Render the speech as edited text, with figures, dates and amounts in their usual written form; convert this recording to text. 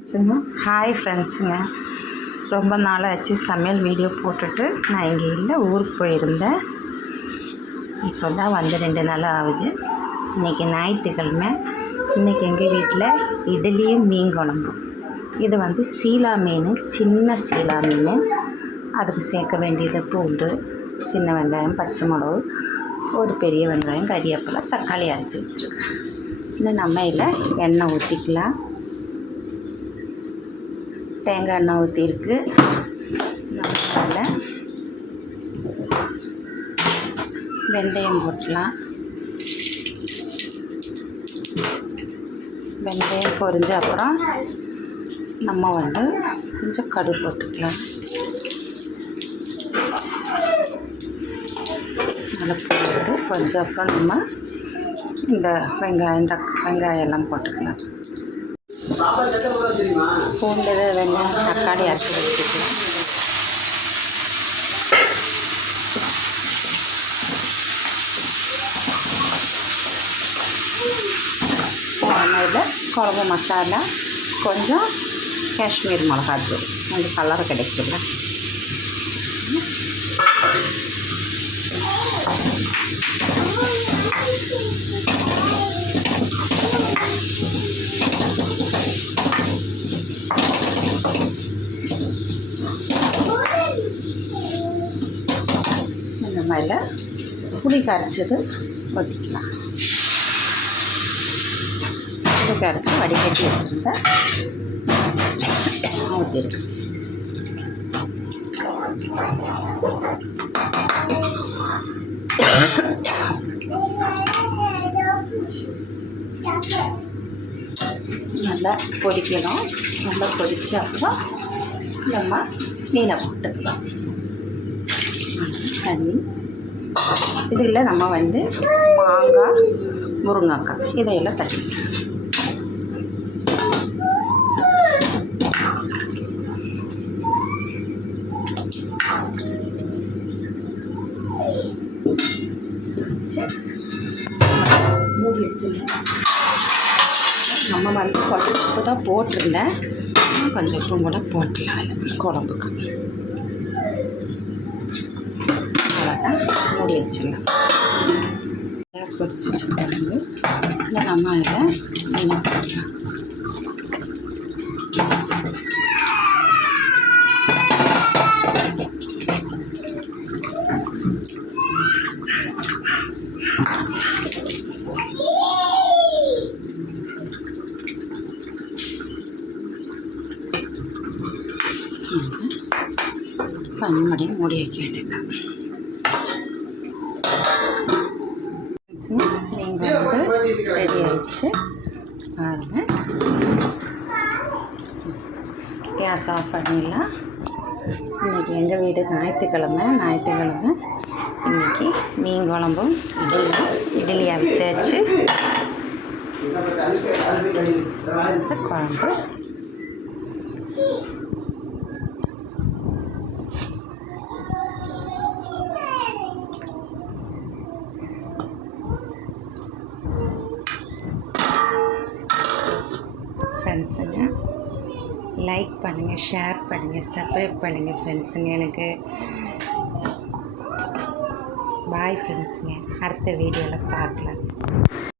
Hi ஃப்ரெண்ட்ஸுங்க, ரொம்ப நாளாச்சு சமையல் வீடியோ போட்டுட்டு. நான் இங்கே இல்லை, ஊருக்கு போயிருந்தேன். இப்போ தான் வந்து 2 நாள் ஆகுது. இன்றைக்கி ஞாயிற்றுக்கிழமை. இன்றைக்கி எங்கள் வீட்டில் இட்லியும் மீன் குழம்பும். இது வந்து சீலா மீன், சின்ன சீலா மீன். அதுக்கு சேர்க்க வேண்டியது பூண்டு, சின்ன வெங்காயம், பச்சை மிளகு, ஒரு பெரிய வெங்காயம், கறிவேப்பிலை, தக்காளி அரைச்சி வச்சுருக்கேன். இன்னும் நம்ம இதில் எண்ணெய் ஊற்றிக்கலாம். தேங்காய் எண்ணெய் ஊற்றிருக்கு. நம்ம வெந்தயம் போட்டலாம். வெந்தயம் பொரிஞ்ச அப்புறம் நம்ம வந்து கொஞ்சம் கடுகு போட்டுக்கலாம். நல்லா போட்டு கொஞ்சம் அப்புறம் நம்ம இந்த வெங்காயம் எல்லாம் போட்டுக்கலாம். பூண்டு, வெங்காயம், தக்காளி அரைச்சி வச்சுக்கலாம். இதில் குழம்பு மசாலா, கொஞ்சம் காஷ்மீர் மிளகாத்தூள், கொஞ்சம் கலர் கிடைக்குதுல்ல. இந்த மாதிரில புளி கரைச்சது ஊற்றிக்கலாம். புளி கரைச்சி வடிகட்டி வச்சுருந்தேன், ஊற்றிருக்கு. நல்லா பொரிக்கணும். நல்லா பொரிச்ச அப்புறம் நம்ம மீனை போட்டுக்கலாம். தண்ணி இதில் நம்ம வந்து மாங்காய், முருங்கைக்காய் இதையெல்லாம் தட்டிக்கலாம். மூடி வச்சுருந்தேன். நம்ம வந்து கொஞ்சம் உப்பு தான் போட்டிருந்தேன், கொஞ்சம் உப்பு கூட போட்டலாம் இல்லை குழம்புக்கு. அவ்வளோதான், மூடி வச்சிடலாம். கொதிச்சு வச்சு குழம்பு இல்லை நம்ம இதில் மீனை போடலாம். மறுபடியும் மூடி வைக்க வேண்டியதான். நீங்கள் வந்து ரெடி ஆகிடுச்சு பாருங்கள். கேஸ் ஆஃப் பண்ணிடலாம். இன்றைக்கி எங்கள் வீடு ஞாயிற்றுக்கிழமை. இன்றைக்கி மீன் குழம்பும் இட்லி அவிச்சாச்சு. குழம்பு ஃப்ரெண்ட்ஸுங்க, லைக் பண்ணுங்கள், ஷேர் பண்ணுங்கள், சப்ஸ்கிரைப் பண்ணுங்கள் ஃப்ரெண்ட்ஸுங்க. எனக்கு பாய் ஃப்ரெண்ட்ஸுங்க. அடுத்த வீடியோவில் பார்க்கலாம்.